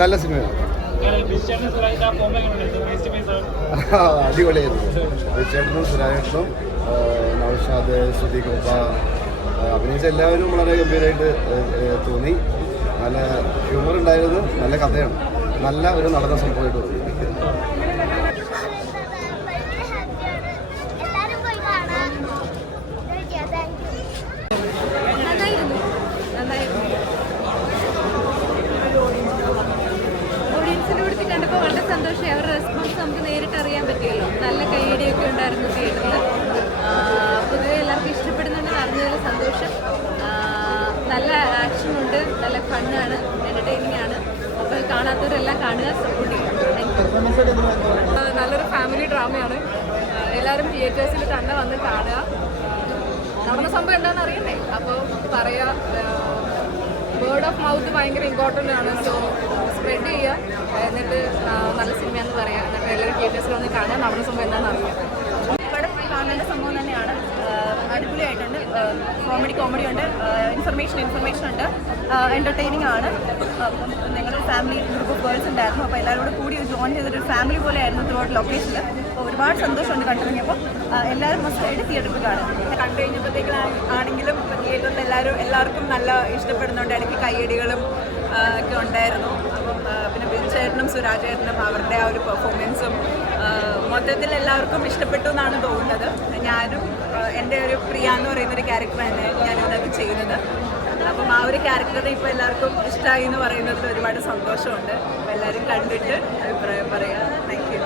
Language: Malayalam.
നല്ല സിനിമയാണ്. അടിപൊളിയായിരുന്നു. തീർച്ചയായിട്ടും സുരാജേട്ടനും നൗഷാദ്, സുധീകൃപ അഭിനയിച്ച എല്ലാവരും വളരെ ഗംഭീരമായിട്ട് തോന്നി. നല്ല ഹ്യൂമർ ഉണ്ടായിരുന്നു. നല്ല കഥയാണ്. നല്ല ഒരു നടന്ന സംഭവമായിട്ട് തോന്നി. ഓഡിയൻസിനോട് കണ്ടപ്പോൾ വളരെ സന്തോഷമായി. അവരുടെ റെസ്പോൺസ് നമുക്ക് നേരിട്ട് അറിയാൻ പറ്റിയല്ലോ. നല്ല കൈയടിയൊക്കെ ഉണ്ടായിരുന്നു തിയേറ്ററിൽ. പൊതുവെ എല്ലാവർക്കും ഇഷ്ടപ്പെടുന്നുണ്ടെന്ന് അറിഞ്ഞതിൽ സന്തോഷം. നല്ല ആക്ഷനുണ്ട്, നല്ല ഫണ്ണാണ്, എൻ്റർടൈനിങ് ആണ്. അപ്പോൾ കാണാത്തവരെല്ലാം കാണുക, സപ്പോർട്ട് ചെയ്യുക. നല്ലൊരു ഫാമിലി ഡ്രാമയാണ്. എല്ലാവരും തിയേറ്റേഴ്സിൽ തന്നെ വന്ന് കാണുക. നടന്ന സംഭവം എന്താണെന്ന് അറിയണ്ടേ, അപ്പോൾ പറയുക. വേർഡ് ഓഫ് മൗത്ത് ഭയങ്കര ഇമ്പോർട്ടൻ്റ് ആണ്. സോ സ്പ്രെഡ് ചെയ്യുക, എന്നിട്ട് നല്ല സിനിമയെന്ന് പറയാം. എന്നിട്ട് എല്ലാവരും തിയേറ്റേഴ്സിൽ വന്ന് കാണുക, നടന്ന സംഭവം എന്താണെന്ന് അറിയാം. ഇവിടെ പോയി കാണേണ്ട സംഭവം തന്നെയാണ്. അടിപൊളിയായിട്ടുണ്ട്. കോമഡി ഉണ്ട്, ഇൻഫർമേഷൻ ഉണ്ട്, എൻ്റർടൈനിങ് ആണ്. ഞങ്ങളൊരു ഫാമിലി ഗ്രൂപ്പ് ഓഫ് ഗേൾസ് ഉണ്ടായിരുന്നു. അപ്പോൾ എല്ലാവരും കൂടി ജോയിൻ ചെയ്തിട്ടൊരു ഫാമിലി പോലെ ആയിരുന്നു ത്രൂ ഔട്ട് ലൊക്കേഷനിൽ. അപ്പോൾ ഒരുപാട് സന്തോഷമുണ്ട് കണ്ടിറങ്ങിയപ്പോൾ. എല്ലാവരും മസ്റ്റായിട്ട് തിയേറ്ററിൽ കാണും. കണ്ടു കഴിഞ്ഞപ്പോഴത്തേക്കാണെങ്കിലും തിയേറ്ററിൽ എല്ലാവർക്കും നല്ല ഇഷ്ടപ്പെടുന്നുണ്ട്. ഇടയ്ക്ക് കയ്യടികളും ഒക്കെ ഉണ്ടായിരുന്നു. അപ്പം പിന്നെ ബിൽചേട്ടനും സുരാജേട്ടനും അവരുടെ ആ ഒരു പെർഫോമൻസും മൊത്തത്തിൽ എല്ലാവർക്കും ഇഷ്ടപ്പെട്ടു എന്നാണ് തോന്നുന്നത്. ഞാനും എൻ്റെ ഒരു പ്രിയ എന്ന് പറയുന്നൊരു ക്യാരക്ടറാണ് ഞാൻ ഇതിനകത്ത് ചെയ്യുന്നത്. അപ്പം ആ ഒരു ക്യാരക്ടറിനെ ഇപ്പോൾ എല്ലാവർക്കും ഇഷ്ടമായി എന്ന് പറയുന്നതിൽ ഒരുപാട് സന്തോഷമുണ്ട്. അപ്പോൾ എല്ലാവരും കണ്ടിട്ട് അഭിപ്രായം പറയുക. Thank you.